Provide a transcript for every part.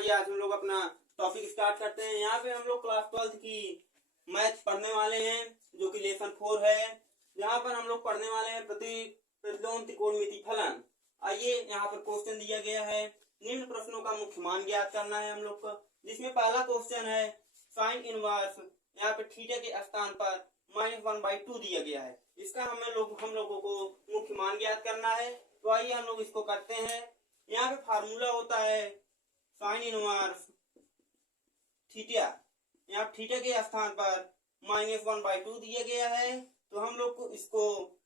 आइए आज हम लोग अपना टॉपिक स्टार्ट करते हैं। यहाँ पे हम लोग क्लास 12 की मैथ पढ़ने वाले हैं, जो कि लेसन 4 है। यहाँ पर हम लोग पढ़ने वाले हैं प्रतिलोम त्रिकोणमिति फलन। आइए, यहाँ पर क्वेश्चन दिया गया है, निम्न प्रश्नों का मुख्य मान ज्ञात करना है हम लोग को। जिसमें पहला क्वेश्चन है साइन इनवर्स, यहाँ पे थीटा के स्थान पर -1/2 दिया गया है। इसका हम लोगों को मुख्य मान ज्ञात करना है। तो आइए हम लोग इसको करते हैं। यहाँ पे फार्मूला होता है साइन इनवर्स थीटा। यहाँ थीटा के स्थान पर -1/2 दिया गया है। तो हम लोग को इसको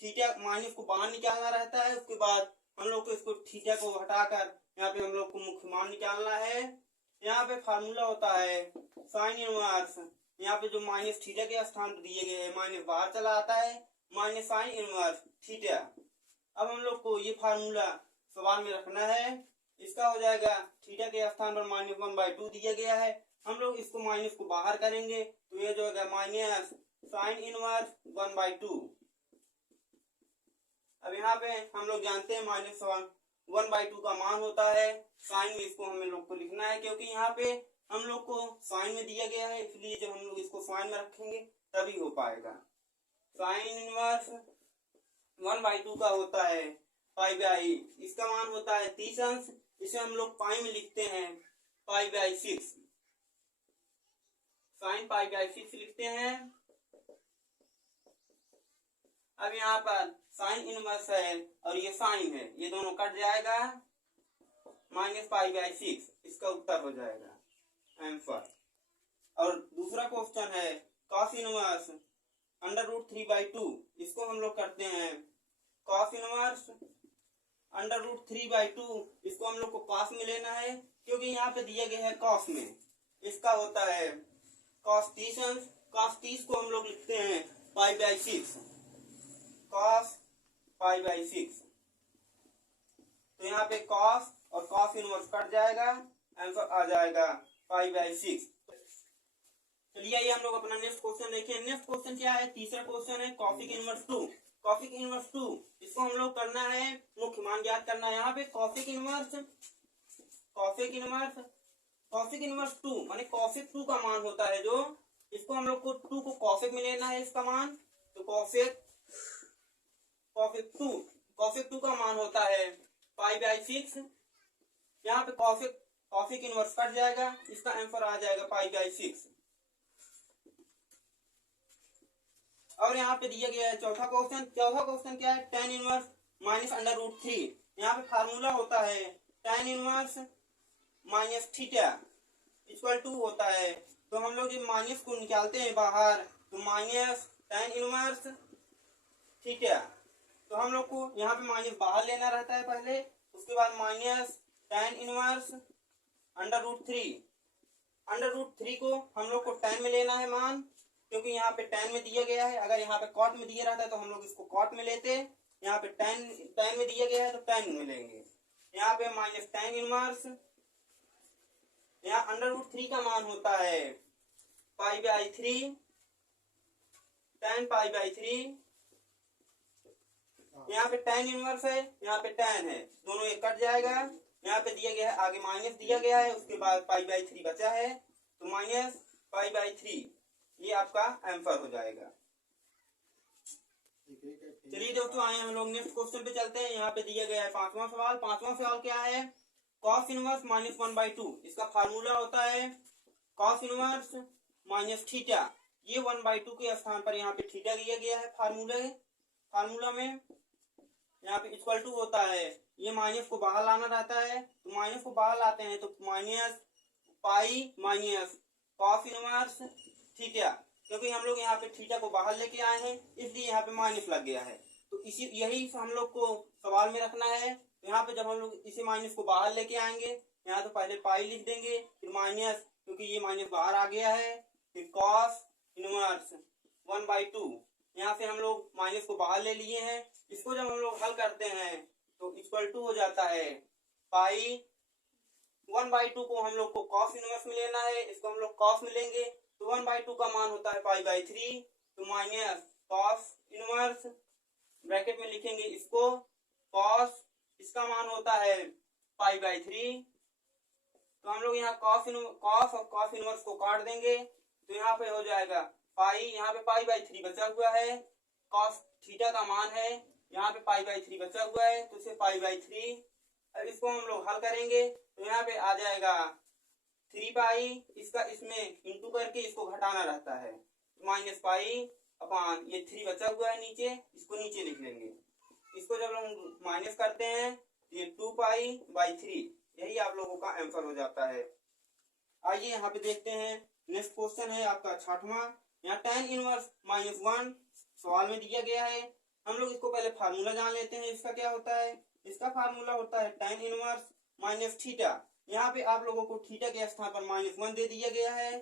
थीटा माइनस को बाहर निकालना रहता है। उसके बाद हम लोग को इसको थीटा को हटाकर यहाँ पे हम लोग को मुख्य मान निकालना है। यहाँ पे फार्मूला होता है साइन इनवर्स, यहाँ पे जो माइनस थीटा के स्थान पर दिए गए हैं माइनस बाहर चला आता है, माइनस साइन इनवर्स थीटा। अब हम लोग को ये फार्मूला सवाल में रखना है। इसका हो जाएगा थीटा के स्थान पर -1/2 दिया गया है। हम लोग इसको माइनस को बाहर करेंगे तो ये जो होगा माइनस साइन इनवर्स 1/2। अब यहाँ पे हम लोग जानते हैं -1/2 का मान होता है साइन में। इसको हम लोग को लिखना है क्योंकि यहाँ पे हम लोग को साइन में दिया गया है, इसलिए जब हम लोग इसको साइन में रखेंगे तभी हो पाएगा। साइन इनवर्स 1/2 का होता है पाई/, इसका मान होता है 30 अंश। इसे हम लोग पाई में लिखते हैं पाई/6, साइन पाई/6 लिखते हैं। अब यहाँ पर साइन इनवर्स है और ये साइन है, ये दोनों कट जाएगा, -पाई/6 इसका उत्तर हो जाएगा आंसर। और दूसरा क्वेश्चन है कॉस इनवर्स √3/2। इसको हम लोग करते हैं कॉस इनवर्स √3/2। इसको हम लोग को कॉस में लेना है क्योंकि यहाँ पे दिया गया है कॉस में। इसका होता है कॉस 30 अंश। कॉस 30 को हम लोग लिखते हैं पाई/6, कॉस पाई/6। तो यहाँ पे कॉस और कॉस इनवर्स कट जाएगा, आंसर आ जाएगा पाई/6। चलिए आइए हम लोग अपना नेक्स्ट क्वेश्चन देखिए। नेक्स्ट क्वेश्चन क्या है? तीसरा क्वेश्चन है कॉसिक इनवर्स 2। कॉसिक इनवर्स 2 इसको हम लोग करना है, मुख्य मान ज्ञात करना है। यहाँ पे कॉसिक इनवर्स 2 माने कॉसिक 2 का मान होता है, जो इसको हम लोग को 2 को कॉसिक में लेना है इसका मान। तो कॉसिक 2 का मान होता है पाई/6। यहाँ पे कॉसिक इनवर्स कट जाएगा, इसका आंसर आ जाएगा पाई/6। और यहाँ पे दिया गया है चौथा क्वेश्चन क्या है? tan inverse -√3। यहाँ पे फार्मूला होता है tan inverse minus theta equal to होता है। तो हम लोग जब माइनस को निकालते हैं बाहर तो माइनस tan इनवर्स थीटा। तो हम लोग को यहाँ पे माइनस बाहर लेना रहता है पहले, उसके बाद माइनस tan इनवर्स √3 को हम लोग को tan में लेना है मान, क्योंकि यहाँ पे tan में दिया गया है। अगर यहाँ पे cot में दिया रहता है तो हम लोग इसको cot में लेते। यहाँ पे tan में दिया गया है तो tan में लेंगे। यहाँ पे माइनस tan इनवर्स, यहाँ √3 का मान होता है पाई/3, tan पाई/3। यहाँ पे tan इनवर्स है, यहाँ पे tan है, दोनों एक कट जाएगा। यहाँ पे दिया गया है, आगे माइनस दिया गया है, उसके बाद पाई/3 बचा है, तो माइनस पाई/3 ये आपका आंसर हो जाएगा। चलिए दोस्तों, आए हम लोग नेक्स्ट क्वेश्चन पे चलते हैं। यहाँ पे दिया गया है पांचवा सवाल क्या है? Cos inverse -1/2। इसका फार्मूला होता है कॉस इनवर्स माइनस थीटा। ये 1/2 के स्थान पर यहाँ पे थीटा दिया गया है फार्मूला में। यहाँ पे इक्वल टू होता है, ये माइनस को बाहर लाना रहता है, तो माइनस को बाहर लाते हैं तो minus pi minus cos inverse theta. क्योंकि हम लोग यहाँ पे थीटा को बाहर लेके आए हैं, इसलिए यहाँ पे माइनस लग गया है। तो यही हम लोग को सवाल में रखना है। तो यहाँ पे जब हम लोग इसे माइनस को बाहर लेके आएंगे, यहाँ तो पहले पाई लिख देंगे, फिर माइनस, क्योंकि ये माइनस बाहर आ गया है, फिर कॉस इनवर्स 1/2। यहाँ से हम लोग माइनस को बाहर ले लिए हैं। इसको जब हम लोग हल करते हैं तो इक्वल टू हो जाता है पाई। 1/2 को हम लोग को कॉस इनवर्स में लेना है, इसको हम लोग कॉस में लेंगे, तो 1/2 का मान होता है पाई/3। तो माइनस कॉस इनवर्स ब्रैकेट में लिखेंगे इसको कॉस, इसका मान होता है पाई/3। तो हम लोग यहाँ कॉस और कॉस इनवर्स को काट देंगे तो यहाँ पे हो जाएगा पाई, यहाँ पे पाई बाई 3 बचा हुआ है, कॉस थीटा का मान है, यहाँ पे पाई बाई 3 बचा हुआ है तो इसे पाई बाई 3। अब इसको हम लोग हल करेंगे तो यहाँ पे आ जाएगा 3 पाई, इसका इसमें इंटू करके इसको घटाना रहता है माइनस पाई अपॉन ये 3 बचा हुआ है नीचे, इसको नीचे लिख लेंगे। इसको जब हम माइनस करते हैं तो ये 2 पाई बाई 3, यही आप लोगों का आंसर हो जाता है। आइए यहाँ पे देखते हैं, नेक्स्ट क्वेश्चन है आपका 6वां। यहाँ tan इनवर्स -1 सवाल में दिया गया है। हम लोग इसको पहले फार्मूला जान लेते हैं, इसका क्या होता है। इसका फार्मूला होता है tan इनवर्स माइनस थीटा। यहाँ पे आप लोगों को थीटा के स्थान पर -1 दे दिया गया है,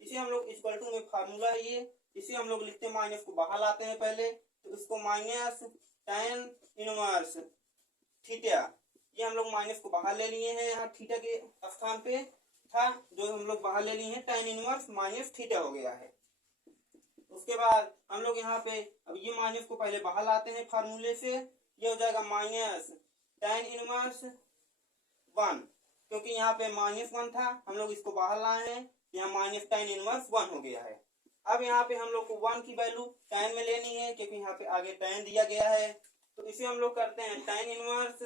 इसे हम लोग इक्वल टू में फार्मूला है ये, इसे हम लोग लिखते हैं, माइनस को बाहर लाते हैं पहले, तो इसको माइनस tan इनवर्स थीटा, ये हम लोग माइनस को बाहर ले लिए हैं, यहाँ थीटा के स्थान पे था जो हम लोग बाहर ले लिए हैं, tan इनवर्स माइनस थीटा हो गया है। उसके बाद हम लोग यहाँ पे अब ये माइनस को पहले बाहर लाते हैं फार्मूले से, ये हो जाएगा माइनस tan इनवर्स 1, क्योंकि यहाँ पे -1 था, हम लोग इसको बाहर लाए हैं, यहाँ माइनस tan इनवर्स 1 हो गया है। अब यहाँ पे हम लोग को 1 की वैल्यू tan में लेनी है, क्योंकि यहाँ पे आगे tan दिया गया है, तो इसे हम लोग करते हैं tan इनवर्स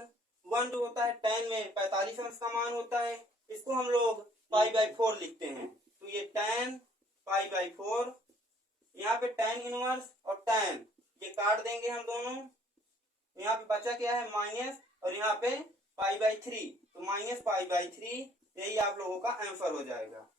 1 जो होता है tan में 45 अंश का मान होता है, इसको हम लोग पाई बाई 4 लिखते हैं, तो ये tan पाई बाई 4, यहाँ पे tan इनवर्स और tan ये काट देंगे हम दोनों, यहाँ पे बचा क्या है माइनस, और यहाँ पे पाई बाई 3, तो माइनस पाई बाई 3, यही आप लोगों का आंसर हो जाएगा।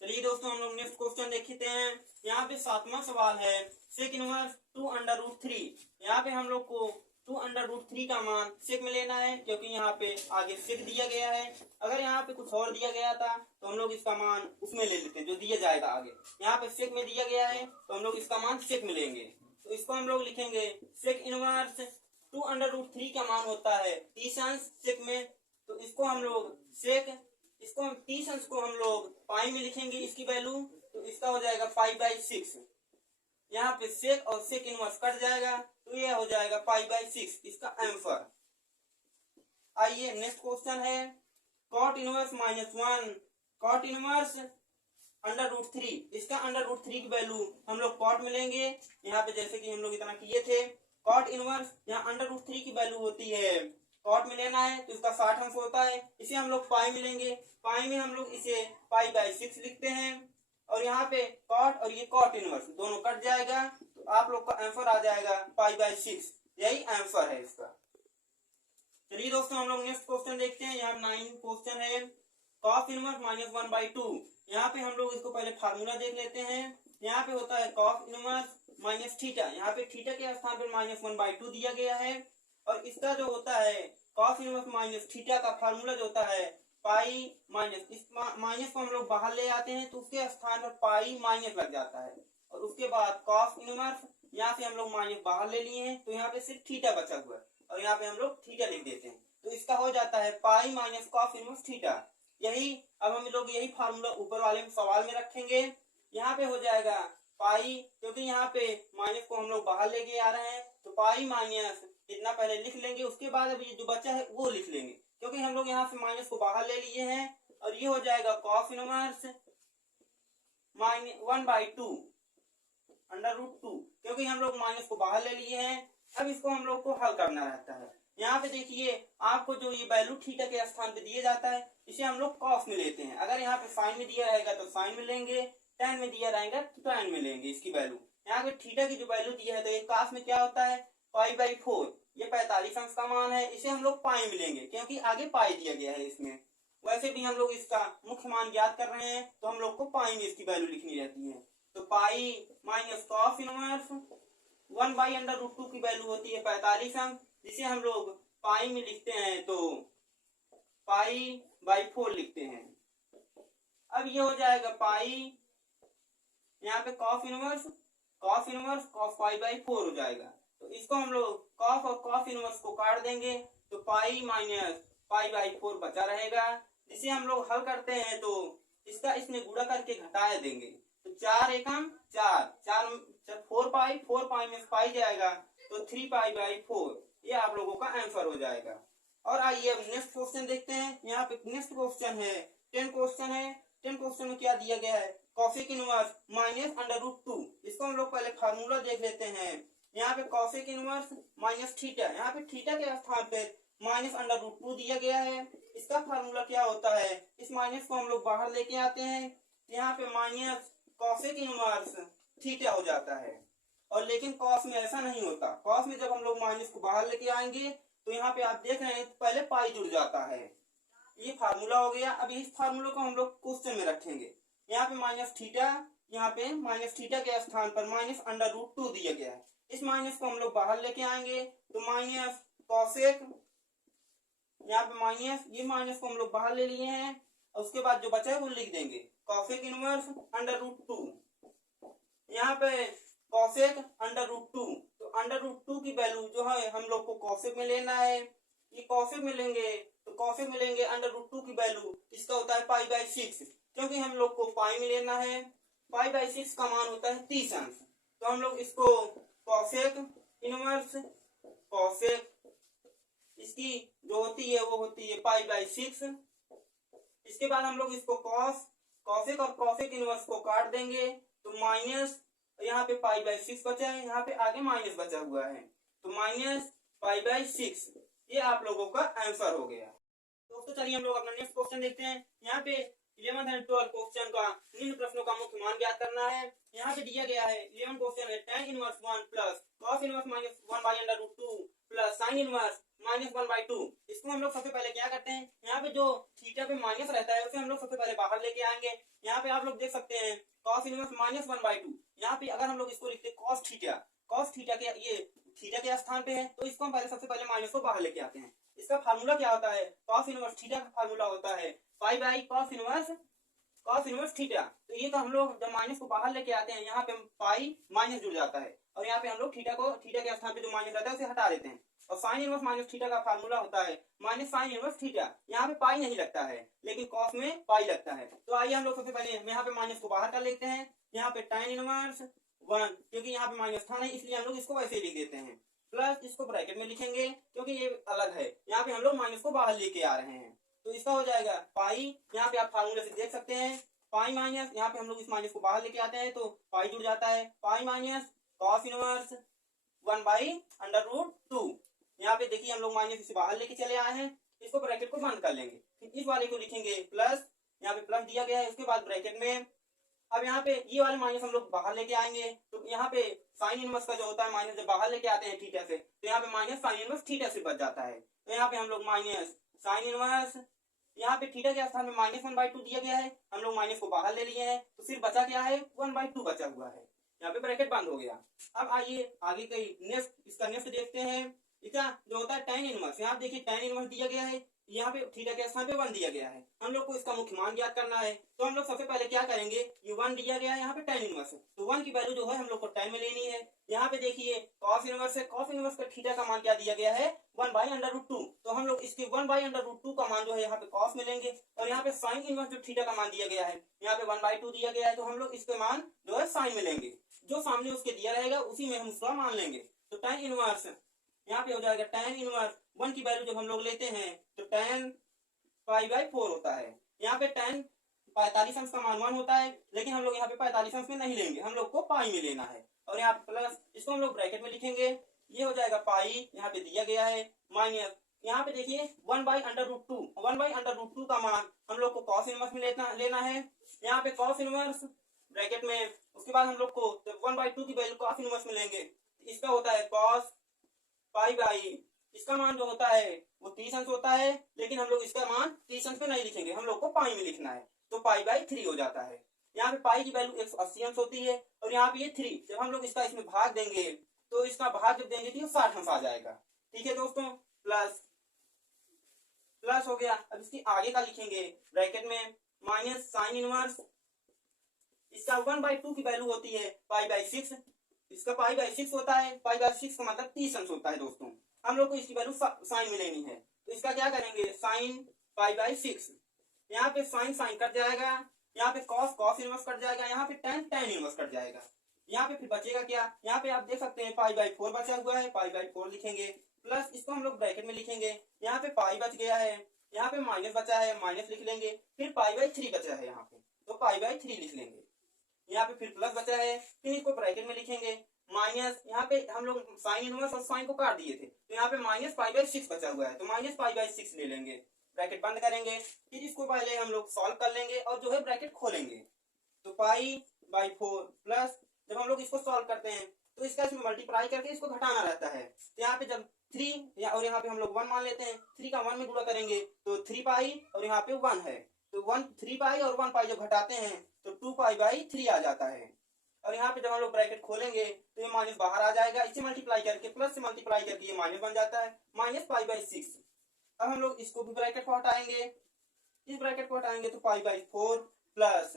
चलिए दोस्तों हम लोग नेक्स्ट क्वेश्चन देखते हैं। यहाँ पे 7वां सवाल है, सेक इनवर्स 2√3। यहाँ पे हम लोग को 2√3 का मान सेक में लेना है, क्योंकि यहाँ पे आगे सेक दिया गया है। अगर यहाँ पे कुछ और दिया गया था तो हम लोग इसका मान उसमें ले लेते हैं जो दिया जाएगा आगे। यहाँ पे सेक में दिया गया है तो हम लोग इसका मान सेक में लेंगे, तो इसको हम लोग लिखेंगे सेक इनवर्स 2√3 का मान होता है 30 अंश सेक में, तो इसको हम लोग सेक, इसको हम 30 अंश को हम लोग पाई में लिखेंगे इसकी वैल्यू, तो इसका हो जाएगा पाई बाई 6। यहाँ पे सेक और सेक इनवर्स कट जाएगा तो ये हो जाएगा पाई बाई 6 इसका आंसर। आइए नेक्स्ट क्वेश्चन है, कॉट इनवर्स -1, कॉट इनवर्स √3, इसका √3 की वैल्यू हम लोग कॉट में लेंगे, यहाँ पे जैसे कि हम लोग इतना किए थे। कॉट इनवर्स यहाँ √3 की वैल्यू होती है, कॉट में लेना है तो इसका 60 अंश होता है, इसे हम लोग पाई में लेंगे, पाई में हम लोग इसे पाई बाई 6 लिखते हैं, और यहाँ पे कॉट और ये कॉट इनवर्स दोनों कट जाएगा, तो आप लोग का आंसर आ जाएगा पाई बाई 6, यही आंसर है इसका। चलिए दोस्तों हम लोग नेक्स्ट क्वेश्चन देखते हैं। यहाँ 9 क्वेश्चन है, कॉस इनवर्स -1/2। यहाँ पे हम लोग इसको पहले फार्मूला देख लेते हैं। यहाँ पे होता है कॉस इनवर्स माइनस थीटा, यहाँ पे थीटा के स्थान पर -1/2 दिया गया है, और इसका जो होता है कॉस इनवर्स माइनस थीटा का फार्मूला जो होता है पाई माइनस, इस माइनस को हम लोग बाहर ले आते हैं तो उसके स्थान पर पाई माइनस लग जाता है, और उसके बाद कॉस इनवर्स, यहाँ से हम लोग माइनस बाहर ले लिए हैं तो यहाँ पे सिर्फ थीटा बचा हुआ है, और यहाँ पे हम लोग थीटा लिख देते हैं, तो इसका हो जाता है pi minus cos inverse theta. यही अब हम लोग यही फार्मूला ऊपर वाले सवाल में रखेंगे। यहाँ पे हो जाएगा पाई, क्योंकि यहाँ पे माइनस को हम लोग बाहर लेके आ रहे हैं तो पाई माइनस इतना पहले लिख लेंगे, उसके बाद अब ये जो बचा है वो लिख लेंगे, क्योंकि हम लोग यहाँ से माइनस को बाहर ले लिए हैं, और ये हो जाएगा कॉस इनवर्स -1/2 √2, क्योंकि हम लोग माइनस को बाहर ले लिए हैं। अब इसको हम लोग को हल करना रहता है। यहाँ पे देखिए आपको जो ये वैल्यू थीटा के स्थान पे दिया जाता है इसे हम लोग कॉस में लेते हैं, अगर यहाँ पे साइन में दिया रहेगा तो साइन में लेंगे, tan में दिया रहेगा तो tan में लेंगे इसकी वैल्यू। यहाँ पे थीटा की जो वैल्यू दिया है तो एक कास में क्या होता है पाई बाई 4, ये 45 अंश का मान है, इसे हम लोग पाई में लेंगे क्योंकि आगे पाई दिया गया है इसमें। वैसे भी हम लोग इसका मुख्य मान ज्ञात कर रहे हैं तो हम लोग को पाई में इसकी वैल्यू लिखनी रहती है, तो पाई माइनस कॉस इनवर्स 1/√2 की वैल्यू होती है 45 अंश, जिसे हम लोग पाई में लिखते हैं तो पाई बाई 4 लिखते हैं। अब ये हो जाएगा पाई, यहाँ पे cos inverse cos pi by 4 हो जाएगा, तो इसको हम लोग कॉस और कॉस इनवर्स को काट देंगे तो पाई माइनस पाई बाई 4 बचा रहेगा, जिसे हम लोग हल करते हैं तो इसका इसमें गुणा करके घटा देंगे, तो 4 एकम 4 4 4 पाई में पाई जाएगा तो 3 पाई बाई 4, ये आप लोगों का आंसर हो जाएगा। और आइए अब नेक्स्ट क्वेश्चन देखते हैं। यहाँ पे नेक्स्ट क्वेश्चन है 10 क्वेश्चन है। 10 क्वेश्चन में क्या दिया गया है, cosec inverse minus under root two. इसको हम लोग पहले फार्मूला देख लेते हैं। यहाँ पे कॉसेक इनवर्स माइनस थीटा, यहाँ पे थीटा के स्थान पे माइनस अंडर रूट टू दिया गया है। इसका फार्मूला क्या होता है, इस माइनस को हम लोग बाहर लेके आते हैं, यहाँ पे माइनस कॉसेक इनवर्स थीटा हो जाता है। और लेकिन कॉस में ऐसा नहीं होता, कॉस में जब हम लोग माइनस को बाहर लेके आएंगे तो यहाँ पे आप देख रहे हैं पहले पाई जुड़ जाता है। ये फार्मूला हो गया। अब इस फार्मूले को हम लोग क्वेश्चन में रखेंगे। यहाँ पे माइनस थीटा, यहाँ पे माइनस थीटा के स्थान पर माइनस अंडर रूट टू दिया गया है। इस माइनस को हम लोग बाहर लेके आएंगे तो माइनस कॉसेक, यहाँ पे माइनस, ये माइनस को हम लोग बाहर ले लिए हैं और उसके बाद जो बचा है वो लिख देंगे cosec inverse under root two. यहाँ पे कॉसेक अंडर रूट टू, तो अंडर रूट टू की वैल्यू जो है हम लोग को कॉसेक में लेना है। ये कॉसेक में लेंगे तो कॉसेक में लेंगे अंडर रूट टू की वैल्यू, इसका होता है पाई बाई 6, क्योंकि हम लोग को पाई में लेना है। पाई बाई 6 का मान होता है 30 अंश। तो हम लोग इसको कॉसेक इनवर्स, कॉसेक इसकी जो होती है वो होती है पाई बाई 6। इसके बाद हम लोग इसको कॉसेक और कॉसेक इनवर्स को काट देंगे तो माइनस, यहाँ पे पाई बाई 6 बचा है, यहाँ पे आगे माइनस बचा हुआ है तो माइनस पाई बाई 6। ये आप लोगों का आंसर हो गया। दोस्तों चलिए हम लोग अपना नेक्स्ट क्वेश्चन देखते हैं। यहाँ पे 11 एंड 12 क्वेश्चन का निम्न प्रश्नों का मुख्य मान ज्ञात करना है। यहाँ पे दिया गया है 11 क्वेश्चन है tan inverse 1 plus cos inverse minus 1 by under root 2 plus sin inverse minus 1 by 2। इसको हम लोग सबसे पहले क्या करते हैं, यहाँ पे जो थीटा पे माइनस रहता है उसे हम लोग सबसे पहले बाहर लेके आएंगे। यहाँ पे आप लोग देख सकते हैं cos इनवर्स माइनस 1 बाई 2। यहाँ पे अगर हम लोग इसको लिखते cos थीटा के ये थीटा के स्थान पे है तो इसको हम पहले सबसे पहले माइनस को बाहर लेके आते हैं। इसका फार्मूला क्या होता है, cos इनवर्स थीटा का फार्मूला होता है pi by cos inverse theta. तो ये तो हम लोग जब माइनस को बाहर लेके आते हैं यहाँ पे पाई माइनस जुड़ जाता है और यहाँ पे हम लोग थीटा के स्थान पे जो माइनस रहता है उसे हटा देते हैं। और साइन इनवर्स माइनस थीटा का फार्मूला होता है माइनस साइन इनवर्स थीटा। यहाँ पे पाई नहीं लगता है लेकिन कॉस में पाई लगता है। तो आइए हम लोग सबसे पहले यहाँ पे माइनस को बाहर कर लेते हैं। यहाँ पे tan इनवर्स 1, क्योंकि यहाँ पे माइनस था नहीं इसलिए हम लोग इसको वैसे ही लिख देते हैं, प्लस इसको ब्रैकेट में लिखेंगे क्योंकि ये अलग है, यहाँ पे हम लोग माइनस को बाहर लेके आ रहे हैं तो इसका हो जाएगा पाई। यहाँ पे आप फार्मूले से देख सकते हैं पाई माइनस, यहाँ पे हम लोग इस माइनस को बाहर लेके आते हैं तो पाई जुड़ जाता है, pi minus cos inverse 1 by under root 2। यहाँ पे देखिए हम लोग माइनस इसे बाहर लेके चले आए हैं, इसको ब्रैकेट को बंद कर लेंगे, फिर इस वाले को लिखेंगे प्लस, यहाँ पे प्लस दिया गया है उसके बाद ब्रैकेट में। अब यहाँ पे ये वाले माइनस हम लोग बाहर लेके आएंगे तो यहाँ पे साइन इनवर्स का जो होता है माइनस जब बाहर लेके आते हैं थीटा से तो यहाँ पे माइनस साइन इनवर्स थीटा से बच जाता है। तो यहाँ पे हम लोग माइनस साइन इनवर्स, यहाँ पे थीटा के स्थान में माइनस 1 बाई 2 दिया गया है, हम लोग माइनस को बाहर ले लिए हैं तो सिर्फ बचा क्या है 1 बाई 2 बचा हुआ है, यहाँ पे ब्रैकेट बंद हो गया। अब आइए आगे कई नेक्स्ट इसका नेक्स्ट देखते हैं। इसका जो होता है tan इनवर्स, यहाँ देखिए tan इनवर्स दिया गया है, यहाँ पे थीटा के स्थान पे 1 दिया गया है, हम लोग को इसका मुख्य मान ज्ञात करना है। तो हम लोग सबसे पहले क्या करेंगे, ये 1 दिया गया है यहाँ पे tan इनवर्स तो 1 की वैल्यू जो है हम लोग को tan में लेनी है। यहाँ पे देखिए cos इनवर्स है, cos इनवर्स का थीटा का मान क्या दिया गया है 1 बाई अंडर रूट 2, तो हम लोग इसके 1 बाई अंडर रूट 2 का मान जो है यहाँ पे cos में लेंगे। और यहाँ पे sin इनवर्स जो थीटा का मान दिया गया है यहाँ पे 1 बाई 2 दिया गया है तो हम लोग इसके मान जो है sin में लेंगे, जो सामने उसके दिया रहेगा उसी में हम उसका मान लेंगे। तो tan इनवर्स यहाँ पे हो जाएगा tan इनवर्स 1 की वैल्यू जब हम लोग लेते हैं तो tan पाई बाई 4 होता है। यहाँ पे tan 45 अंश का मान 1 होता है लेकिन हम लोग यहाँ पे 45 अंश में नहीं लेंगे, हम लोग को पाई में लेना है। और यहाँ पे प्लस, इसको हम लोग ब्रैकेट में लिखेंगे, ये हो जाएगा पाई, यहाँ पे दिया गया है माइनस, यहाँ पे देखिए 1 by under root 2, 1 by under root 2 का मान हम लोग को cos इनवर्स में लेना है। यहाँ पे cos इनवर्स ब्रैकेट में, उसके बाद हम लोग को 1 बाई 2 की वैल्यू cos इनवर्स में लेंगे, इसका होता है cos पाई बाई, इसका मान जो होता है वो 30 अंश होता है लेकिन हम लोग इसका मान 30 अंश पे नहीं लिखेंगे, हम लोग को पाई में लिखना है तो पाई बाई 3 हो जाता है। यहाँ पे पाई की वैल्यू 180 अंश होती है और यहाँ पे ये 3, जब हम लोग इसका इसमें भाग देंगे तो इसका भाग जब देंगे तो 60 अंश आ जाएगा। ठीक है दोस्तों, प्लस प्लस हो गया। अब इसकी आगे का लिखेंगे ब्रैकेट में माइनस साइन इनवर्स, इसका 1 बाई 2 की वैल्यू होती है पाई बाई 6, इसका पाई बाई 6 होता है, पाई बाई 6 का मतलब 30 अंश होता है दोस्तों, हम लोग को इसकी वैल्यू साइन में लेनी है तो इसका क्या करेंगे साइन पाई बाई 6, यहाँ पे साइन साइन कट जाएगा, यहाँ पे कॉस इनवर्स कट जाएगा, यहाँ पे tan इनवर्स कट जाएगा, यहाँ पे फिर बचेगा क्या, यहाँ पे आप देख सकते हैं पाई बाई 4 बचा हुआ है, पाई बाई 4 लिखेंगे प्लस इसको हम लोग ब्रैकेट में लिखेंगे। यहाँ पे पाई बच गया है, यहाँ पे माइनस बचा है, माइनस लिख लेंगे, फिर पाई बाई 3 बचा है यहाँ पे, तो पाई बाई 3 लिख लेंगे। यहाँ पे फिर प्लस बचा है, फिर इसको ब्रैकेट में लिखेंगे, माइनस यहाँ पे हम लोग साइन इनवर्स और साइन को काट दिए थे, तो यहाँ पे माइनस पाई बाई 6 बचा हुआ है, तो माइनस पाई बाई 6 ले लेंगे, ब्रैकेट बंद करेंगे, फिर इसको पहले हम लोग सॉल्व कर लेंगे और जो है ब्रैकेट खोलेंगे, तो पाई बाई 4 प्लस, जब हम लोग इसको सॉल्व करते हैं तो इसका इसमें मल्टीप्लाई करके इसको घटाना रहता है, तो यहाँ पे जब 3 और यहाँ पे हम लोग 1 मान लेते हैं, 3 का 1 में गुणा करेंगे तो 3 पाई और यहाँ पे 1 है, तो 3 पाई और 1 पाई जब घटाते हैं तो 2 पाई बाई 3 आ जाता है। और यहाँ पे जब हम लोग ब्रैकेट खोलेंगे तो ये माइनस बाहर आ जाएगा, इसे मल्टीप्लाई करके प्लस से मल्टीप्लाई करके ये माइनस बन जाता है, माइनस पाई बाई 6। अब हम लोग इसको भी ब्रैकेट को हटाएंगे, इस ब्रैकेट को हटाएंगे तो pi by 4 plus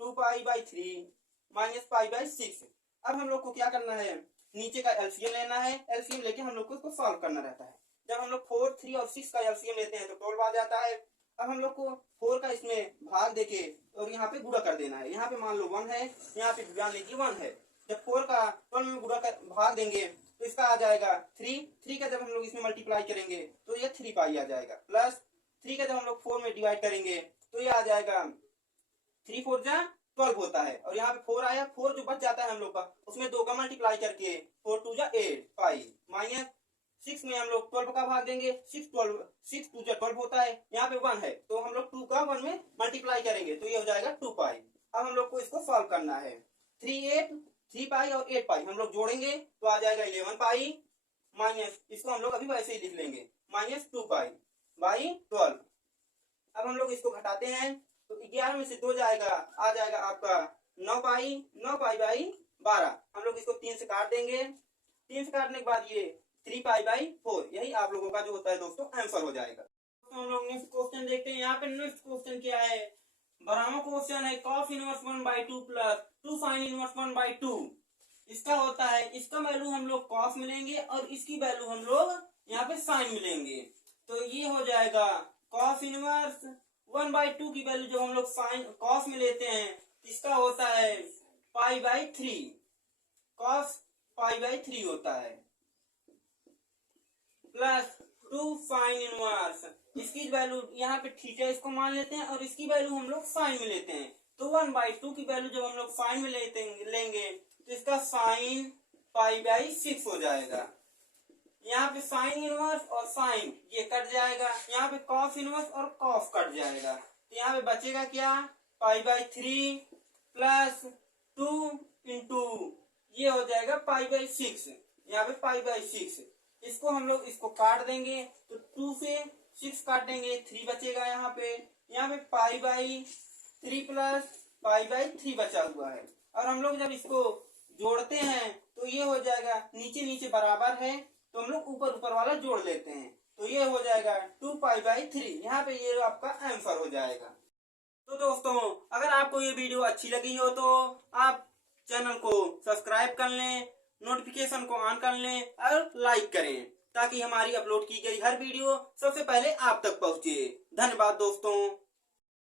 2 pi by 3 minus pi by 6। अब हम लोग को क्या करना है, नीचे का एलसीएम लेना है, एलसीएम लेके हम लोग को इसको सॉल्व करना रहता है। जब हम लोग 4, 3 और 6 का एलसीएम लेते हैं तो 12 आ जाता है। अब हम लोग को 4 का इसमें भाग देके और यहाँ पे गुणा कर देना है, यहाँ पे मान लो 1 है, यहाँ पे ध्यान लीजिए 1 है, जब 4 का 1 में गुणा कर भाग देंगे तो इसका आ जाएगा 3 का जब हम लोग इसमें मल्टीप्लाई करेंगे तो ये 3 पाई आ जाएगा, प्लस 3 का जब हम लोग 4 में डिवाइड करेंगे तो ये आ जाएगा 3 4 जा 12 होता है, और यहाँ पे 4 आया, 4 जो बच जाता है हम लोग का उसमें 2 का मल्टीप्लाई करके 4 2 जा 8 पाई, माइनस 6 में हम लोग 12 का भाग देंगे, 6 2 जा 12 होता है, यहाँ पे 1 है तो हम लोग 2 का 1 में मल्टीप्लाई करेंगे तो ये हो जाएगा 2 पाई। अब हम लोग को इसको सॉल्व करना है, 3 पाई और 8 पाई हम लोग जोड़ेंगे तो आ जाएगा 11 पाई, माइनस इसको हम लोग अभी वैसे ही लिख लेंगे, माइनस 2 पाई बाई 12। अब हम लोग इसको घटाते हैं तो 11 में से 2 जाएगा, आ जाएगा आपका 9 पाई बाई 12। हम लोग इसको 3 से काट देंगे, 3 से काटने के बाद ये 3 पाई बाई 4, यही आप लोगों का जो होता है दोस्तों आंसर हो जाएगा। तो हम लोग नेक्स्ट क्वेश्चन देखते हैं। यहाँ पे नेक्स्ट क्वेश्चन क्या है, 12वां क्वेश्चन है cos inverse 1/2 plus 2 sine inverse 1/2। इसका होता है, इसका वैल्यू हम लोग कॉस मिलेंगे और इसकी वैल्यू हम लोग यहाँ पे साइन मिलेंगे, तो ये हो जाएगा कॉस इनवर्स 1/2 की वैल्यू जब हम लोग साइन कॉस में लेते हैं इसका होता है pi by 3, cos pi by 3 होता है, प्लस 2 साइन इनवर्स, इसकी वैल्यू यहाँ पे थीटा इसको मान लेते हैं और इसकी वैल्यू हम लोग साइन में लेते हैं, तो 1/2 की वैल्यू जब हम लोग साइन में लेंगे तो इसका साइन पाई बाई 6 हो जाएगा। यहाँ पे साइन इनवर्स और साइन ये कट जाएगा, यहाँ पे कॉस इनवर्स और कॉस कट जाएगा, तो यहाँ पे बचेगा क्या, पाई बाई 3 प्लस 2 इंटू ये हो जाएगा पाई बाई 6, यहाँ पे पाई बाई 6, इसको हम लोग इसको काट देंगे तो 2 से 6 काटेंगे 3 बचेगा, यहाँ पे pi by 3 plus pi by 3 बचा हुआ है। और हम लोग जब इसको जोड़ते हैं तो ये हो जाएगा, नीचे नीचे बराबर है तो हम लोग ऊपर वाला जोड़ लेते हैं, तो ये हो जाएगा 2 पाई बाई 3, यहाँ पे ये आपका आंसर हो जाएगा। तो दोस्तों अगर आपको ये वीडियो अच्छी लगी हो तो आप चैनल को सब्सक्राइब कर लें, नोटिफिकेशन को ऑन कर लें और लाइक करें ताकि हमारी अपलोड की गई हर वीडियो सबसे पहले आप तक पहुंचे। धन्यवाद दोस्तों।